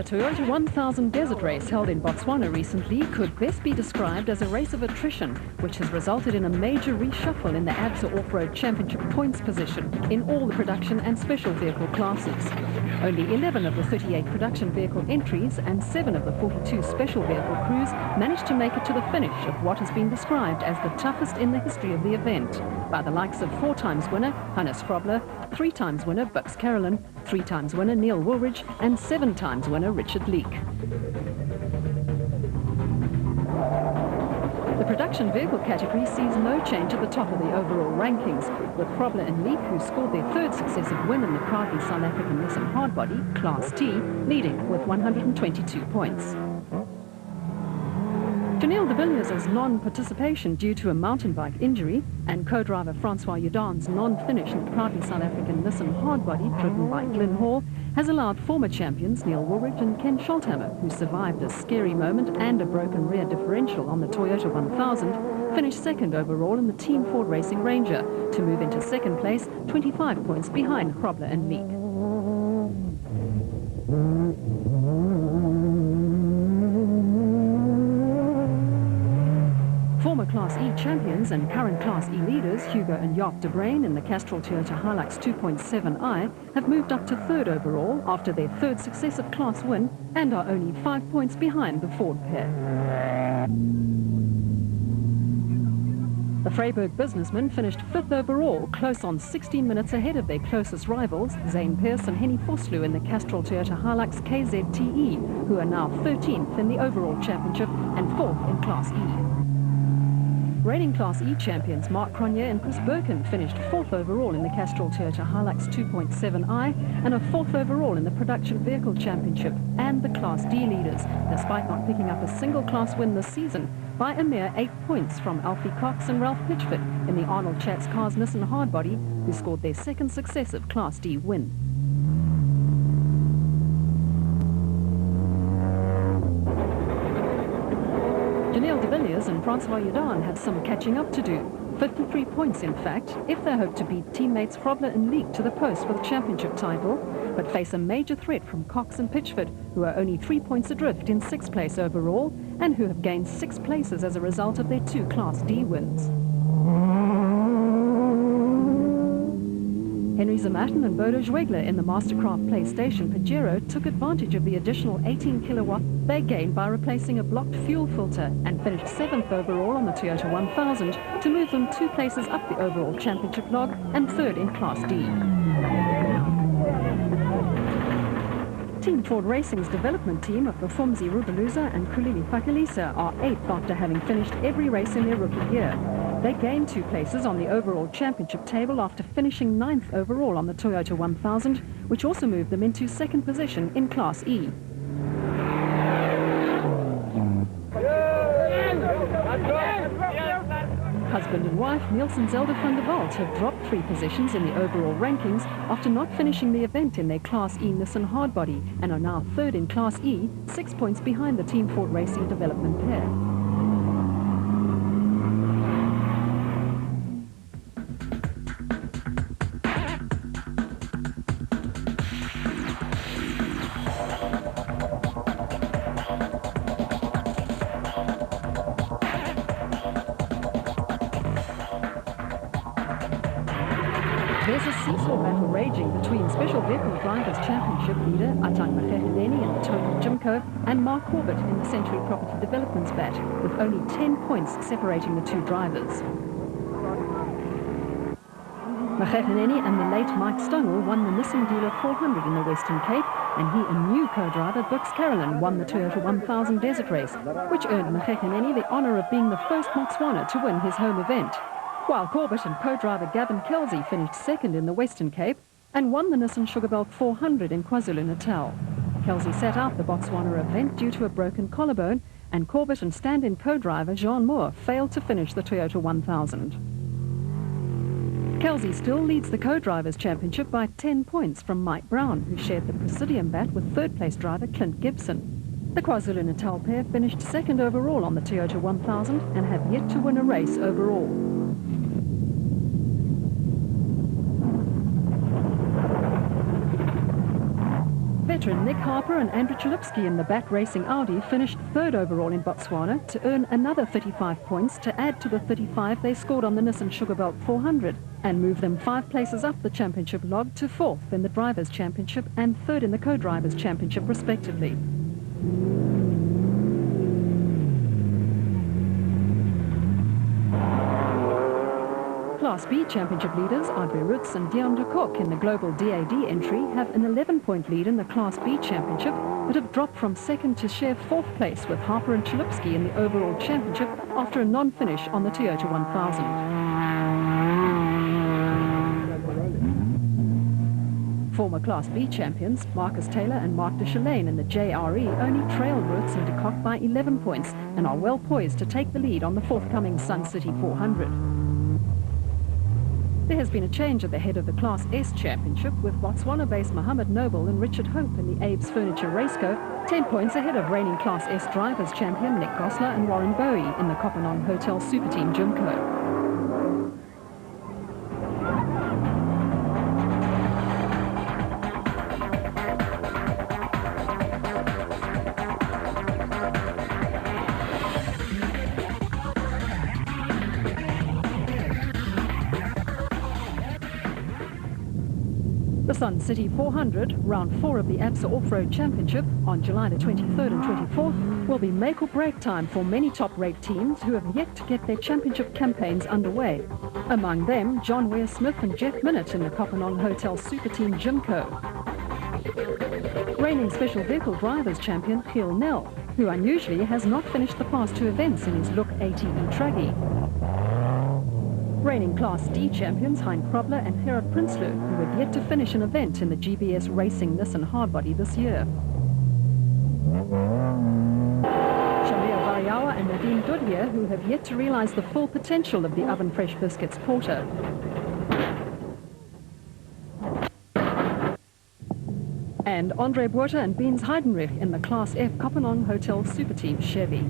The Toyota 1000 Desert Race held in Botswana recently could best be described as a race of attrition, which has resulted in a major reshuffle in the ABSA Off-Road Championship points position in all the production and special vehicle classes. Only 11 of the 38 production vehicle entries and 7 of the 42 special vehicle crews managed to make it to the finish of what has been described as the toughest in the history of the event, by the likes of 4-times winner Hannes Frobler, 3-times winner Bux Carolyn, 3-times winner Neil Woolridge, and 7-times winner Richard Leek. The production vehicle category sees no change at the top of the overall rankings, with Frobler and Leek, who scored their 3rd successive win in the proudly South African Nissan Hardbody, Class T, leading with 122 points. Janelle de Villiers' non-participation due to a mountain bike injury and co-driver Francois Udan's non-finish in the proudly South African Nissan Hardbody driven by Glyn Hall has allowed former champions Neil Woolridge and Ken Scholthammer, who survived a scary moment and a broken rear differential on the Toyota 1000, finish 2nd overall in the Team Ford Racing Ranger to move into 2nd place, 25 points behind Frobler and Leek. Former Class E champions and current Class E leaders Hugo and Jaap de Bruin in the Castrol Toyota Hilux 2.7i have moved up to 3rd overall after their 3rd successive class win and are only 5 points behind the Ford pair. The Vryburg businessmen finished 5th overall, close on 16 minutes ahead of their closest rivals, Zane Pearce and Henny Vosloo in the Castrol Toyota Hilux KZTE, who are now 13th in the overall championship and 4th in Class E. Reigning Class E champions Mark Cronje and Chris Birkin finished 4th overall in the Castrol Toyota Hilux 2.7i and are 4th overall in the Production Vehicle Championship and the Class D leaders, despite not picking up a single class win this season, by a mere 8 points from Alfie Cox and Ralph Pitchford in the Arnold Chatz Cars Nissan Hardbody, who scored their 2nd successive Class D win. Janelle de Villiers and Francois Udan have some catching up to do. 53 points, in fact, if they hope to beat teammates Frobler and Leek to the post for the championship title, but face a major threat from Cox and Pitchford, who are only 3 points adrift in 6th place overall and who have gained 6 places as a result of their 2 Class D wins. Henry Zamatin and Bodo Zwegler in the Mastercraft PlayStation Pajero took advantage of the additional 18 kilowatt they gained by replacing a blocked fuel filter and finished 7th overall on the Toyota 1000 to move them 2 places up the overall championship log and 3rd in Class D. Team Ford Racing's development team of Bafumzi Rubeluza and Kulili Fakalisa are 8th after having finished every race in their rookie year. They gained 2 places on the overall championship table after finishing 9th overall on the Toyota 1000, which also moved them into 2nd position in Class E. Husband and wife Nielsen Zelda van der Walt have dropped 3 positions in the overall rankings after not finishing the event in their Class E Nissan Hardbody and are now 3rd in Class E, 6 points behind the Team Ford Racing development pair. There's a seesaw battle raging between Special Vehicle Drivers Championship leader Atang Magegedeni in the Total Jimco and Mark Corbett in the Century Property Development's bat, with only 10 points separating the 2 drivers. Magegedeni and the late Mike Stungel won the Nissan Dealer 400 in the Western Cape, and he and new co-driver Bux Carolyn won the Toyota 1000 Desert Race, which earned Magegedeni the honour of being the first Botswana to win his home event, while Corbett and co-driver Gavin Kelsey finished 2nd in the Western Cape and won the Nissan Sugarbelt 400 in KwaZulu-Natal. Kelsey sat out the Botswana event due to a broken collarbone, and Corbett and stand-in co-driver Jean Moore failed to finish the Toyota 1000. Kelsey still leads the co-drivers championship by 10 points from Mike Brown, who shared the Presidium bat with 3rd place driver Clint Gibson. The KwaZulu-Natal pair finished 2nd overall on the Toyota 1000 and have yet to win a race overall. veteran Nick Harper and Andrew Chalupsky in the Bat Racing Audi finished third overall in Botswana to earn another 35 points to add to the 35 they scored on the Nissan Sugarbelt 400 and move them 5 places up the championship log to 4th in the Drivers' Championship and 3rd in the Co-Drivers' Championship respectively. Class B Championship leaders Audrey Roots and Dion de Kock in the Global DAD entry have an 11-point lead in the Class B Championship, but have dropped from 2nd to share 4th place with Harper and Chalupsky in the overall championship after a non-finish on the Toyota 1000. Former Class B champions Marcus Taylor and Mark de Chalane in the JRE only trail Roots and de Kock by 11 points and are well poised to take the lead on the forthcoming Sun City 400. There has been a change at the head of the Class S Championship, with Botswana-based Mohammed Noble and Richard Hope in the Abe's Furniture Raceco 10 points ahead of reigning Class S Drivers champion Nick Gosler and Warren Bowie in the Kopanong Hotel Super Team Jimco. The Sun City 400, round 4 of the ABSA Off-Road Championship on July the 23rd and 24th, will be make or break time for many top-rate teams who have yet to get their championship campaigns underway. Among them, John Ware Smith and Jeff Minnett in the Kopanong Hotel Super Team Jimco. Reigning Special Vehicle Drivers champion Giel Nel, who unusually has not finished the past 2 events in his Look ATE Traggy. Reigning Class D champions Hein Krobler and Gerard Prinsloo, who have yet to finish an event in the GBS Racing Nissan Hardbody this year. Shamir Variawa and Nadine Dudlier, who have yet to realize the full potential of the Oven Fresh Biscuits Porter. And Andre Buerta and Beans Heidenreich in the Class F Kopanong Hotel Super Team Chevy.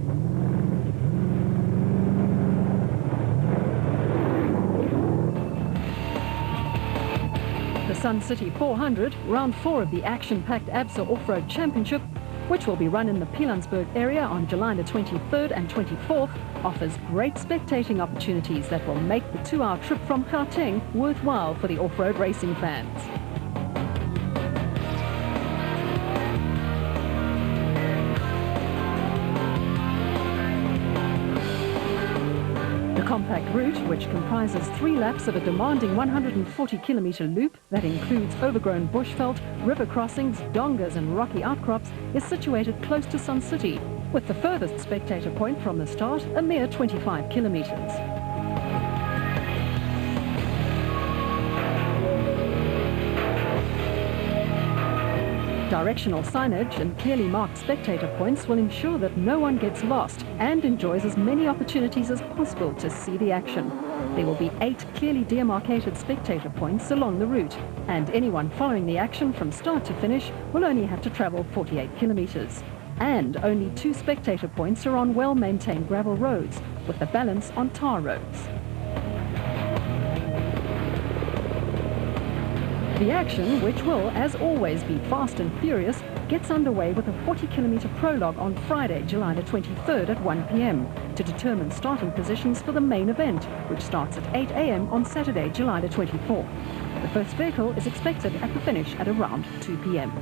The Sun City 400, round 4 of the action-packed ABSA Off-Road Championship, which will be run in the Pilanesberg area on July the 23rd and 24th, offers great spectating opportunities that will make the 2-hour trip from Gauteng worthwhile for the off-road racing fans. The compact route, which comprises 3 laps of a demanding 140-kilometre loop that includes overgrown bushveld, river crossings, dongas and rocky outcrops, is situated close to Sun City, with the furthest spectator point from the start a mere 25 kilometres. Directional signage and clearly marked spectator points will ensure that no one gets lost and enjoys as many opportunities as possible to see the action. There will be 8 clearly demarcated spectator points along the route, and anyone following the action from start to finish will only have to travel 48 kilometres. And only 2 spectator points are on well-maintained gravel roads, with the balance on tar roads. The action, which will, as always, be fast and furious, gets underway with a 40-kilometre prologue on Friday, July the 23rd at 1 p.m. to determine starting positions for the main event, which starts at 8 a.m. on Saturday, July the 24th. The first vehicle is expected at the finish at around 2 p.m.